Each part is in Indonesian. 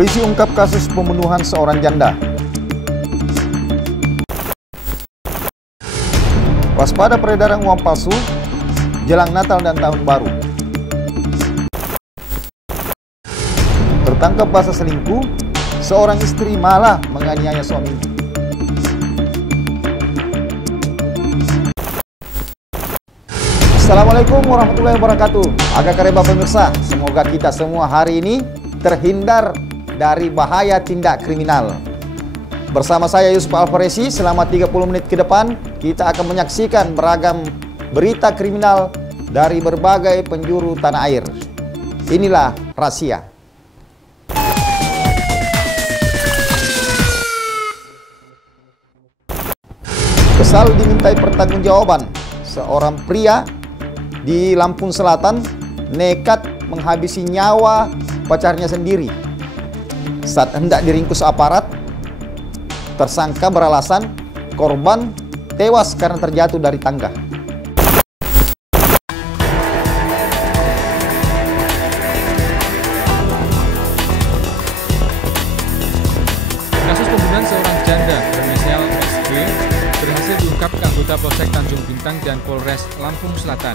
Polisi ungkap kasus pembunuhan seorang janda. Waspada peredaran uang palsu jelang Natal dan Tahun Baru. Tertangkap basah selingkuh, seorang istri malah menganiaya suaminya. Assalamualaikum warahmatullahi wabarakatuh. Agak kareba pemirsa, semoga kita semua hari ini terhindar dari bahaya tindak kriminal. Bersama saya Yusuf Alfaresi, selama 30 menit ke depan kita akan menyaksikan beragam berita kriminal dari berbagai penjuru tanah air. Inilah Rahasia. Kesal dimintai pertanggungjawaban, seorang pria di Lampung Selatan nekat menghabisi nyawa pacarnya sendiri. Saat hendak diringkus aparat, tersangka beralasan korban tewas karena terjatuh dari tangga. Kasus pembunuhan seorang janda berinisial SB berhasil diungkap anggota Polsek Tanjung Bintang dan Polres Lampung Selatan.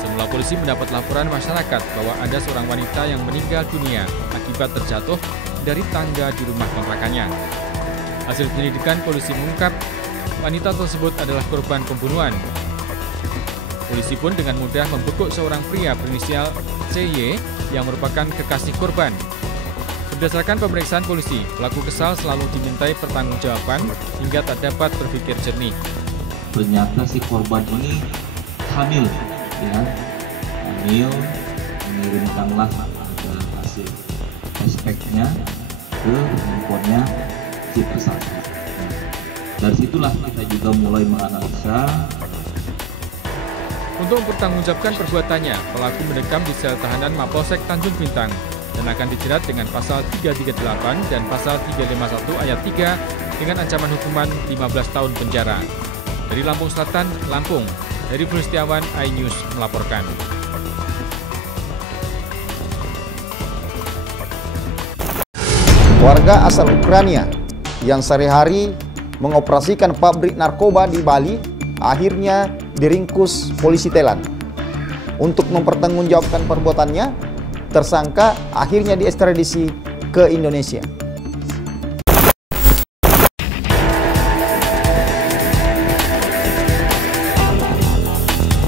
Semula polisi mendapat laporan masyarakat bahwa ada seorang wanita yang meninggal dunia akibat terjatuh dari tangga di rumah kontrakannya. Hasil penyelidikan polisi mengungkap wanita tersebut adalah korban pembunuhan. Polisi pun dengan mudah membekuk seorang pria berinisial CY yang merupakan kekasih korban. Berdasarkan pemeriksaan polisi, pelaku kesal selalu dimintai pertanggungjawaban hingga tak dapat berpikir jernih. Ternyata si korban ini hamil, ya, mengirimkanlah hasil aspeknya ke handphonenya si tersangka. Dari situlah kita juga mulai menganalisa. Untuk mempertanggungjawabkan perbuatannya, pelaku mendekam di sel tahanan Mapolsek Tanjung Bintang dan akan dijerat dengan pasal 338 dan pasal 351 ayat 3 dengan ancaman hukuman 15 tahun penjara. Dari Lampung Selatan, Lampung, dari Setiawan, iNews melaporkan. Warga asal Ukraina yang sehari-hari mengoperasikan pabrik narkoba di Bali akhirnya diringkus polisi Thailand. Untuk mempertanggungjawabkan perbuatannya, tersangka akhirnya diekstradisi ke Indonesia.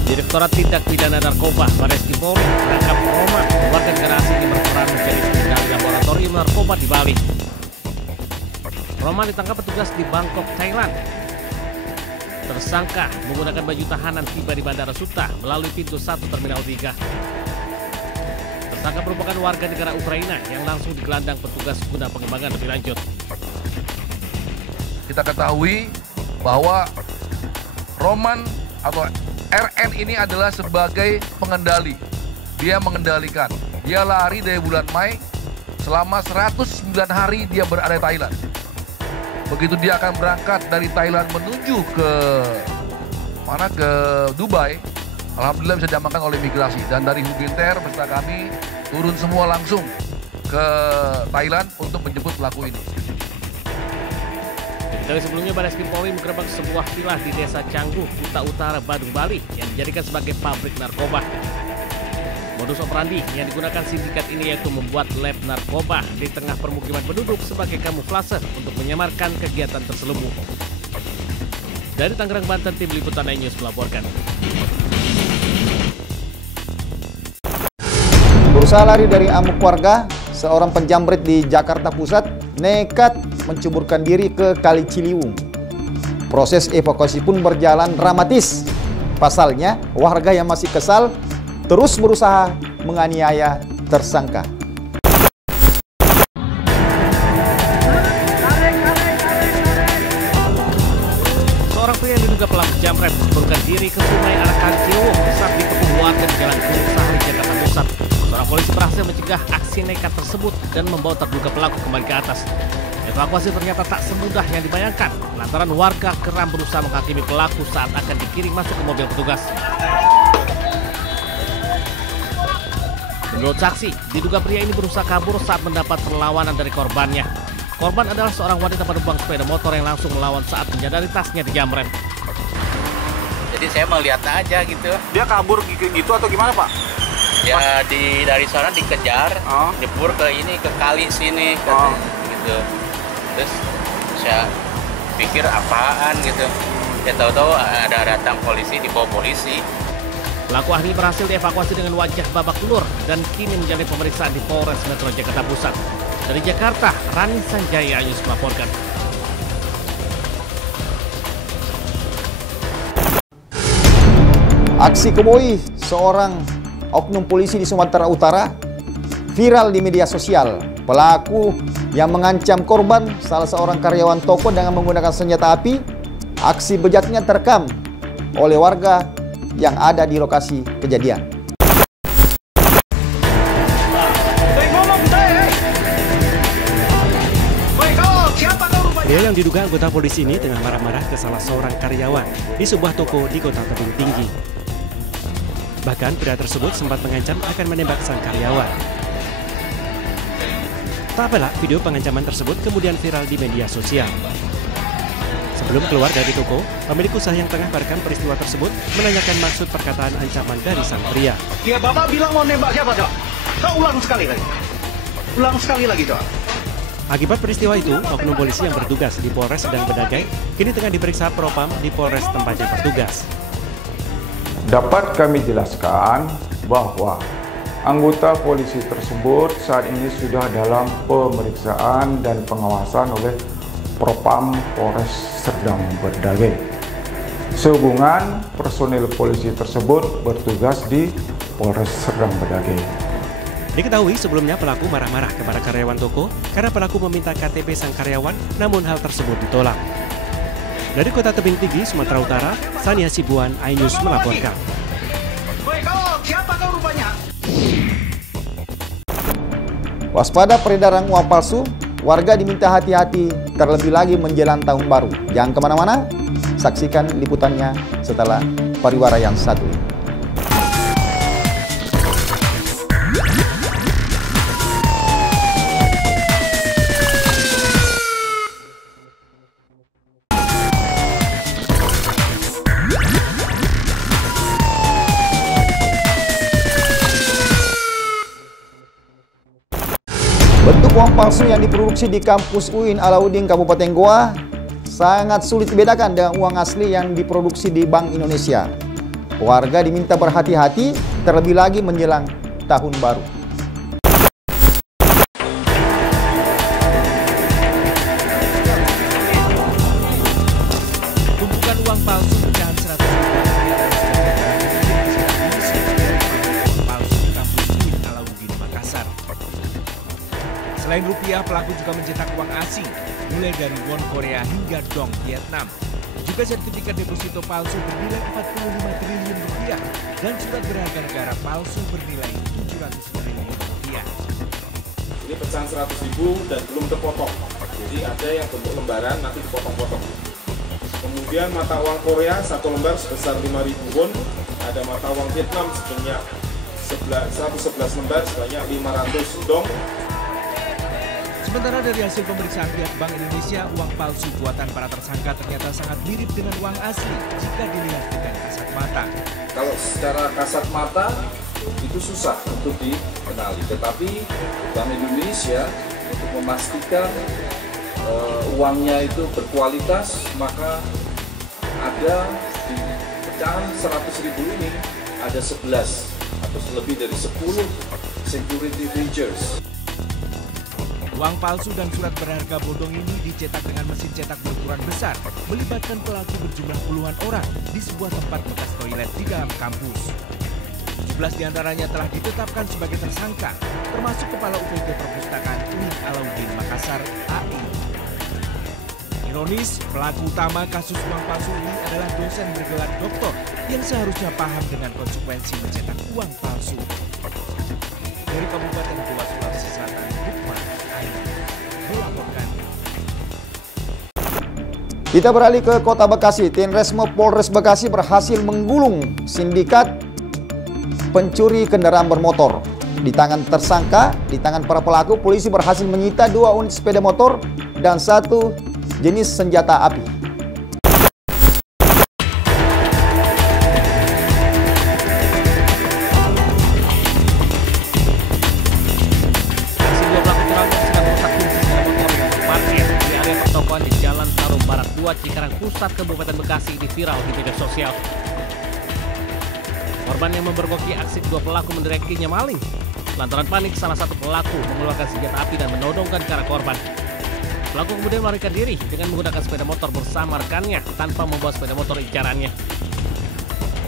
Direktorat Tindak Pidana Narkoba Bareskrim Polri menangkap Roman, warga negara asing yang berperan menjadi pengendali laboratorium narkoba di Bali. Roman ditangkap petugas di Bangkok, Thailand. Tersangka menggunakan baju tahanan tiba di Bandara Suta melalui pintu 1 Terminal 3. Tersangka merupakan warga negara Ukraina yang langsung digelandang petugas guna pengembangan lebih lanjut. Kita ketahui bahwa Roman atau RN ini adalah sebagai pengendali. Dia mengendalikan. Dia lari dari bulan Mei, selama 109 hari dia berada di Thailand. Begitu dia akan berangkat dari Thailand menuju ke Dubai, alhamdulillah bisa diamankan oleh imigrasi. Dan dari Hubinter beserta kami turun semua langsung ke Thailand untuk menjemput pelaku ini. Dari sebelumnya, Bareskrim Polri menggerebek sebuah villa di Desa Cangguh, Kuta Utara, Badung, Bali yang dijadikan sebagai pabrik narkoba. Modus operandi yang digunakan sindikat ini yaitu membuat lab narkoba di tengah permukiman penduduk sebagai kamuflase untuk menyamarkan kegiatan terselubung. Dari Tangerang, Banten, tim liputan iNews melaporkan. Berusaha lari dari amuk warga, seorang penjamret di Jakarta Pusat nekat menceburkan diri ke Kali Ciliwung. Proses evakuasi pun berjalan dramatis. Pasalnya, warga yang masih kesal terus berusaha menganiaya tersangka. Seorang pria yang diduga pelaku jamret menceburkan diri ke Sungai Arakan Ciliwung saat dikepung warga di Jalan Gunung Sahari, Jakarta Pusat. Seorang polisi berhasil mencegah aksi nekat tersebut dan membawa terduga pelaku kembali ke atas. Evakuasi ternyata tak semudah yang dibayangkan, lantaran warga geram berusaha menghakimi pelaku saat akan digiring masuk ke mobil petugas. Menurut saksi, diduga pria ini berusaha kabur saat mendapat perlawanan dari korbannya. Korban adalah seorang wanita penumpang sepeda motor yang langsung melawan saat menyadari tasnya dijamret. Jadi saya melihat aja gitu. Dia kabur gitu atau gimana, Pak? Ya dari sana dikejar, nyebur ke kali sini gitu. Terus saya pikir apaan gitu. Ya tahu-tahu ada datang polisi, dibawa polisi. Pelaku akhirnya berhasil dievakuasi dengan wajah babak belur dan kini menjalani pemeriksaan di Polres Metro Jakarta Pusat. Dari Jakarta, Rani Sanjaya Ayus melaporkan. Aksi koboi seorang oknum polisi di Sumatera Utara viral di media sosial. Pelaku yang mengancam korban, salah seorang karyawan toko dengan menggunakan senjata api. Aksi bejatnya terekam oleh warga yang ada di lokasi kejadian. Pria yang diduga anggota polisi ini tengah marah-marah ke salah seorang karyawan di sebuah toko di Kota Tebing Tinggi. Bahkan pria tersebut sempat mengancam akan menembak sang karyawan. Tak pelak, video pengancaman tersebut kemudian viral di media sosial. Sebelum keluar dari toko, pemilik usaha yang tengah merekam peristiwa tersebut menanyakan maksud perkataan ancaman dari sang pria. Ya, Bapak bilang mau nembak siapa, Cok? Kau ulang sekali lagi. Ulang sekali lagi, Cok. Akibat peristiwa itu, oknum polisi yang bertugas di Polres Sedang Bedagai kini tengah diperiksa Propam di Polres tempatnya bertugas. Dapat kami jelaskan bahwa anggota polisi tersebut saat ini sudah dalam pemeriksaan dan pengawasan oleh Propam Polres Sedang Bedagai. Sehubungan personil polisi tersebut bertugas di Polres Sedang Bedagai. Diketahui sebelumnya pelaku marah-marah kepada karyawan toko karena pelaku meminta KTP sang karyawan, namun hal tersebut ditolak. Dari Kota Tebing Tinggi, Sumatera Utara, Sania Sibuan, iNews melaporkan. Siapa kau rupanya? Waspada peredaran uang palsu, warga diminta hati-hati terlebih lagi menjelang tahun baru. Jangan kemana-mana, saksikan liputannya setelah pariwara yang satu ini. Bentuk uang palsu yang diproduksi di kampus UIN Alauddin Kabupaten Goa sangat sulit dibedakan dengan uang asli yang diproduksi di Bank Indonesia. Warga diminta berhati-hati terlebih lagi menjelang tahun baru. Tumpukan uang palsu pecahan 100 palsu di kampus UIN Alauddin Makassar. Selain rupiah, pelaku juga mencetak uang asing, mulai dari won Korea hingga dong Vietnam. Juga sertifikat deposito palsu bernilai 45 triliun rupiah dan surat berharga negara palsu bernilai 700 triliun rupiah. Ini pecahan 100.000 dan belum terpotong. Jadi ada yang bentuk lembaran nanti dipotong-potong. Kemudian mata uang Korea satu lembar sebesar 5.000 won. Ada mata uang Vietnam sebanyak 111 lembar sebanyak 500 dong. Sementara dari hasil pemeriksaan pihak Bank Indonesia, uang palsu buatan para tersangka ternyata sangat mirip dengan uang asli jika dilihat dengan kasat mata. Kalau secara kasat mata itu susah untuk dikenali, tetapi Bank Indonesia untuk memastikan uangnya itu berkualitas, maka ada di pecahan 100.000 ini ada 11 atau lebih dari 10 security features. Uang palsu dan surat berharga bodong ini dicetak dengan mesin cetak berukuran besar, melibatkan pelaku berjumlah puluhan orang di sebuah tempat bekas toilet di dalam kampus. 17 diantaranya telah ditetapkan sebagai tersangka, termasuk Kepala UPT Perpustakaan UIN Alauddin Makassar AI. Ironis, pelaku utama kasus uang palsu ini adalah dosen bergelar doktor yang seharusnya paham dengan konsekuensi mencetak uang palsu. Dari Kabupaten Goa, Sulawesi Selatan, Bukman melaporkan. Kita beralih ke Kota Bekasi. Tinresmo Polres Bekasi berhasil menggulung sindikat pencuri kendaraan bermotor. Di tangan tersangka, di tangan para pelaku, polisi berhasil menyita 2 unit sepeda motor dan 1 jenis senjata api. Aksi 2 pelaku curanmor sedang merusak kunci sepeda motor yang terparkir di area pertokoan di Jalan Tarum Barat 2, Cikarang Pusat, Kabupaten Bekasi ini viral di media sosial. Korban yang memergoki aksi kedua pelaku meneriakinya maling. Lantaran panik, salah satu pelaku mengeluarkan senjata api dan menodongkan ke arah korban. Pelaku kemudian melarikan diri dengan menggunakan sepeda motor bersama rekannya tanpa membawa sepeda motor incarannya.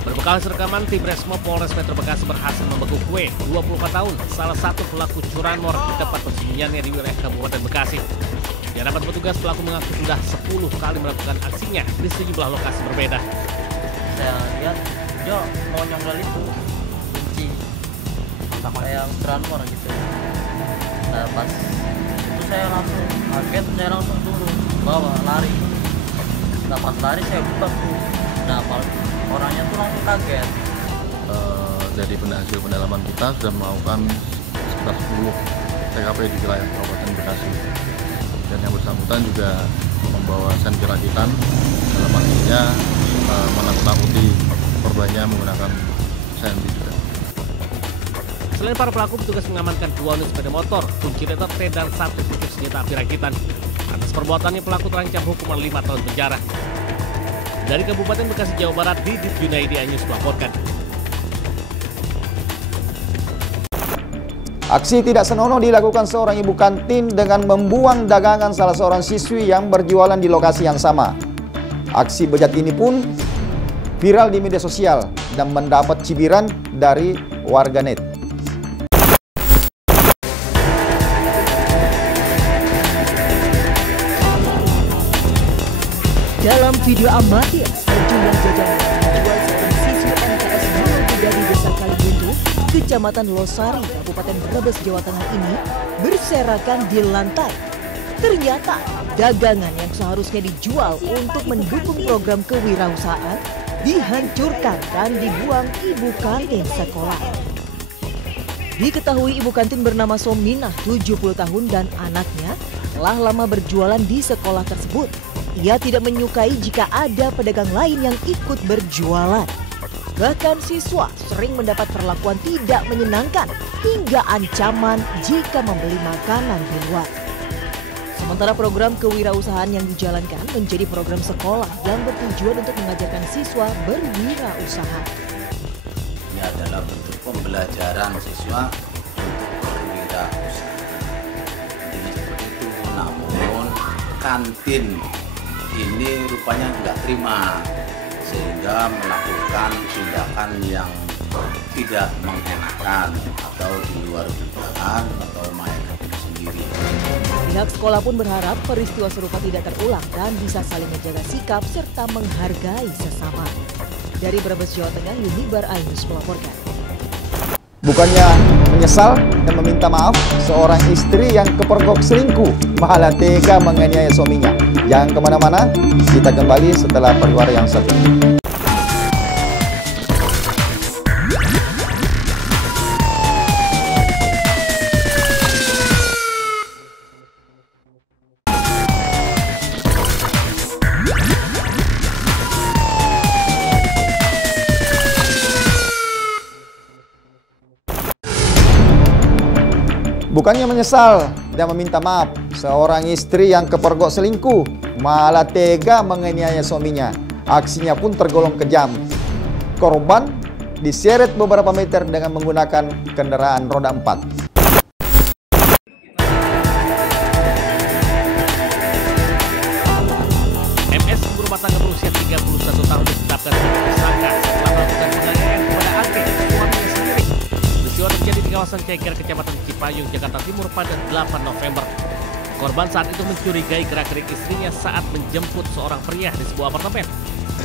Berbekal rekaman, tim Resmo Polres Metro Bekasi berhasil membekuk W, 24 tahun, salah satu pelaku curanmor di tempat persembunyiannya di wilayah Kabupaten Bekasi. Di hadapan petugas, pelaku mengaku sudah 10 kali melakukan aksinya di sejumlah lokasi berbeda. Saya lihat dia mau nyongkel itu kunci sama yang curanmor gitu. Nah pas itu saya langsung kaget, saya langsung turun bawa lari. Nah pas lari saya buka tuh, nah orangnya tuh langsung kaget. Dari hasil pendalaman kita sudah melakukan sekitar 10 TKP di wilayah Kabupaten Bekasi, dan yang bersangkutan juga membawa senpi rakitan, dalam artinya menakut-nakuti korbannya menggunakan senpi juga. Selain para pelaku, petugas mengamankan 2 unit sepeda motor, kunci letter T dan 1 pucuk senjata api rakitan. Atas perbuatannya pelaku terancam hukuman 5 tahun penjara. Dari Kabupaten Bekasi, Jawa Barat, Didit Junaidi Anyus melaporkan. Aksi tidak senonoh dilakukan seorang ibu kantin dengan membuang dagangan salah seorang siswi yang berjualan di lokasi yang sama. Aksi bejat ini pun viral di media sosial dan mendapat cibiran dari warganet. Dalam video amatir, sejumlah jajanan dijual seorang siswi MTS 03 di Desa Kalibuntu, Kecamatan Losari, Kabupaten Brebes, Jawa Tengah ini berserakan di lantai. Ternyata dagangan yang seharusnya dijual untuk mendukung program kewirausahaan dihancurkan dan dibuang ibu kantin sekolah. Diketahui ibu kantin bernama Sominah, 70 tahun dan anaknya telah lama berjualan di sekolah tersebut. Ia tidak menyukai jika ada pedagang lain yang ikut berjualan. Bahkan siswa sering mendapat perlakuan tidak menyenangkan hingga ancaman jika membeli makanan di luar. Sementara program kewirausahaan yang dijalankan menjadi program sekolah yang bertujuan untuk mengajarkan siswa berwirausaha. Ini adalah bentuk pembelajaran siswa untuk berwirausaha. Jadi seperti itu, namun kantin ini rupanya nggak terima sehingga melakukan tindakan yang tidak mengenakan atau di luar dugaan atau main sendiri. Pihak sekolah pun berharap peristiwa serupa tidak terulang dan bisa saling menjaga sikap serta menghargai sesama. Dari Brebes, Jawa Tengah, Yunibar Ainus melaporkan. Bukannya menyesal dan meminta maaf, seorang istri yang kepergok selingkuh malah tega menganiaya suaminya. Jangan kemana-mana, kita kembali setelah pariwara yang satu ini. Bukannya menyesal dan meminta maaf, seorang istri yang kepergok selingkuh malah tega menganiaya suaminya. Aksinya pun tergolong kejam. Korban diseret beberapa meter dengan menggunakan kendaraan roda 4. MS, ibu rumah tangga berusia 31 tahun ditetapkan sebagai tersangka setelah melakukan penganiayaan kepada Ade, suaminya sendiri. Peristiwa terjadi di kawasan Ceker, Kecamatan Cipayung, Jakarta Timur pada 8 November. Korban saat itu mencurigai gerak-gerik istrinya saat menjemput seorang pria di sebuah apartemen.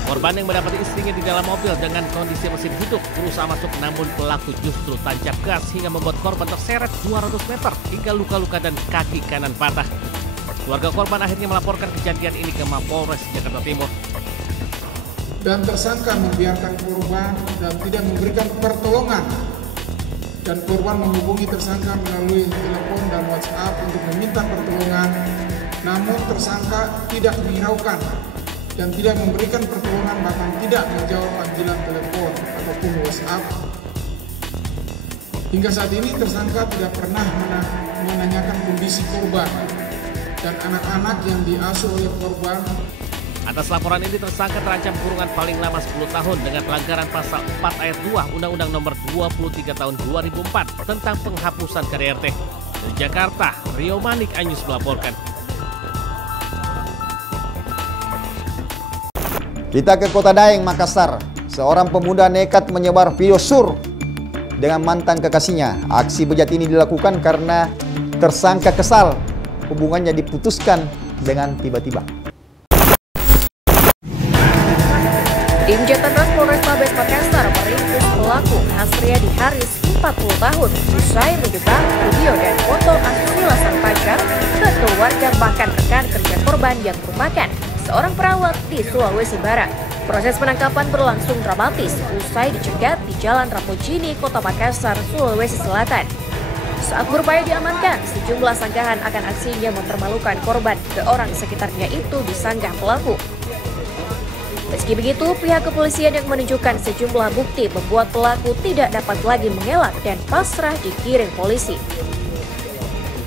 Korban yang mendapati istrinya di dalam mobil dengan kondisi mesin hidup berusaha masuk, namun pelaku justru tancap gas hingga membuat korban terseret 200 meter hingga luka-luka dan kaki kanan patah. Keluarga korban akhirnya melaporkan kejadian ini ke Mapolres Jakarta Timur. Dan tersangka membiarkan korban dan tidak memberikan pertolongan dan korban menghubungi tersangka melalui telepon dan WhatsApp untuk meminta pertolongan, namun tersangka tidak menghiraukan dan tidak memberikan pertolongan, bahkan tidak menjawab panggilan telepon ataupun WhatsApp. Hingga saat ini tersangka tidak pernah menanyakan kondisi korban dan anak-anak yang diasuh oleh korban. Atas laporan ini tersangka terancam kurungan paling lama 10 tahun dengan pelanggaran pasal 4 ayat 2 Undang-Undang Nomor 23 Tahun 2004 tentang penghapusan KDRT. Dari Jakarta, Rio Manik Anyus melaporkan. Kita ke Kota Daeng, Makassar. Seorang pemuda nekat menyebar video sur dengan mantan kekasihnya. Aksi bejat ini dilakukan karena tersangka kesal hubungannya diputuskan dengan tiba-tiba. Tim Jatantras Polrestabes Makassar meringkus pelaku Hasriadi Haris 40 tahun usai menyebar video dan foto asusila sang pacar ke keluarga bahkan rekan kerja korban yang merupakan seorang perawat di Sulawesi Barat. Proses penangkapan berlangsung dramatis usai dicegat di Jalan Rapocini, Kota Makassar, Sulawesi Selatan. Saat berupaya diamankan, sejumlah sanggahan akan aksinya mempermalukan korban ke orang sekitarnya itu disanggah pelaku. Meski begitu, pihak kepolisian yang menunjukkan sejumlah bukti membuat pelaku tidak dapat lagi mengelak dan pasrah digiring polisi.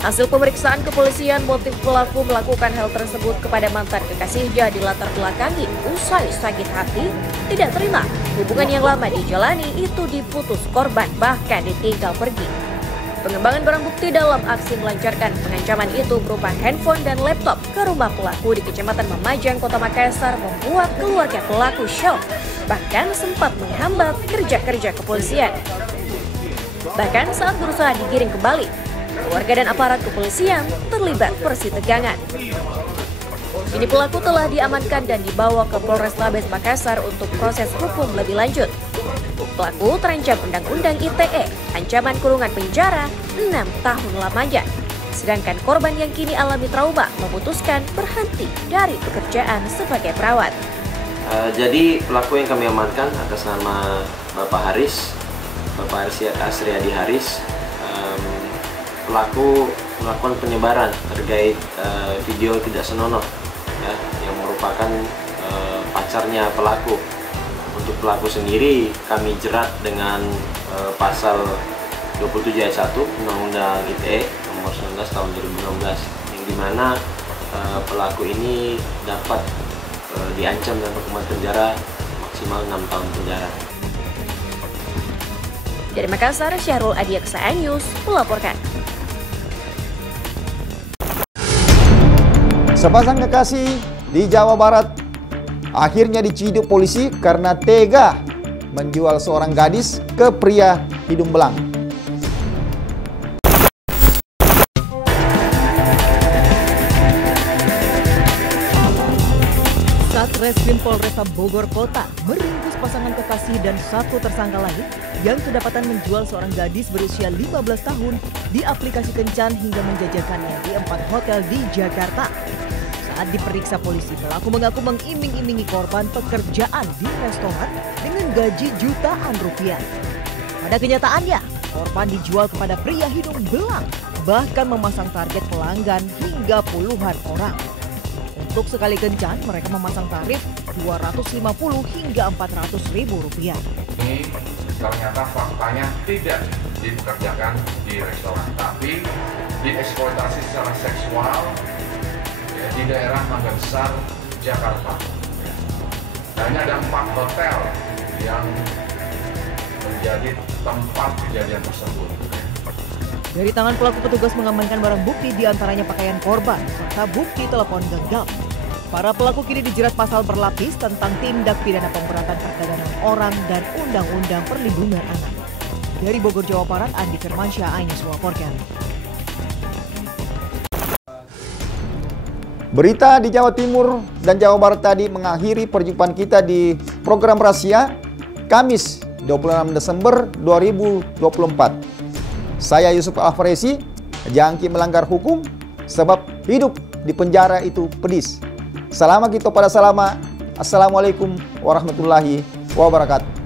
Hasil pemeriksaan kepolisian, motif pelaku melakukan hal tersebut kepada mantan kekasihnya dilatar belakangi usai sakit hati, tidak terima hubungan yang lama dijalani itu diputus korban bahkan ditinggal pergi. Pengembangan barang bukti dalam aksi melancarkan pengancaman itu berupa handphone dan laptop ke rumah pelaku di Kecamatan Memajang, Kota Makassar membuat keluarga pelaku shock, bahkan sempat menghambat kerja-kerja kepolisian. Bahkan saat berusaha digiring kembali, keluarga dan aparat kepolisian terlibat persitegangan. Kini pelaku telah diamankan dan dibawa ke Polrestabes Makassar untuk proses hukum lebih lanjut. Pelaku terancam Undang-Undang ITE, ancaman kurungan penjara 6 tahun lamanya. Sedangkan korban yang kini alami trauma memutuskan berhenti dari pekerjaan sebagai perawat. Jadi pelaku yang kami amankan atas nama Bapak Haris Hasriadi Haris. Pelaku melakukan penyebaran terkait video tidak senonoh ya, yang merupakan pacarnya pelaku. Untuk pelaku sendiri kami jerat dengan pasal 27 ayat 1 Undang-Undang ITE nomor 19 tahun 2016 yang dimana pelaku ini dapat diancam dengan hukuman penjara maksimal 6 tahun penjara. Dari Makassar, Syahrul Adiaksa Anyus melaporkan. Sepasang kekasih di Jawa Barat akhirnya diciduk polisi karena tega menjual seorang gadis ke pria hidung belang. Satreskrim Polresta Bogor Kota meringkus pasangan kekasih dan satu tersangka lain yang kedapatan menjual seorang gadis berusia 15 tahun di aplikasi kencan hingga menjajakannya di 4 hotel di Jakarta. Saat diperiksa polisi, pelaku mengaku mengiming-imingi korban pekerjaan di restoran dengan gaji jutaan rupiah. Pada kenyataannya, korban dijual kepada pria hidung belang, bahkan memasang target pelanggan hingga puluhan orang. Untuk sekali kencan, mereka memasang tarif 250 hingga 400 ribu rupiah. Ini ternyata faktanya tidak dipekerjakan di restoran, tapi dieksploitasi secara seksual di daerah Mangga Besar, Jakarta. Dan ada 4 hotel yang menjadi tempat kejadian tersebut. Dari tangan pelaku, petugas mengamankan barang bukti diantaranya pakaian korban serta bukti telepon genggam. Para pelaku kini dijerat pasal berlapis tentang tindak pidana pemberatan perdagangan orang dan Undang-Undang Perlindungan Anak. Dari Bogor, Jawa Barat, Andi Firmansyah, Anyus melaporkan. Berita di Jawa Timur dan Jawa Barat tadi mengakhiri perjumpaan kita di program Rahasia Kamis 26 Desember 2024. Saya Yusuf Alfaresi, jangki melanggar hukum sebab hidup di penjara itu pedis. Selama kita pada selama. Assalamualaikum warahmatullahi wabarakatuh.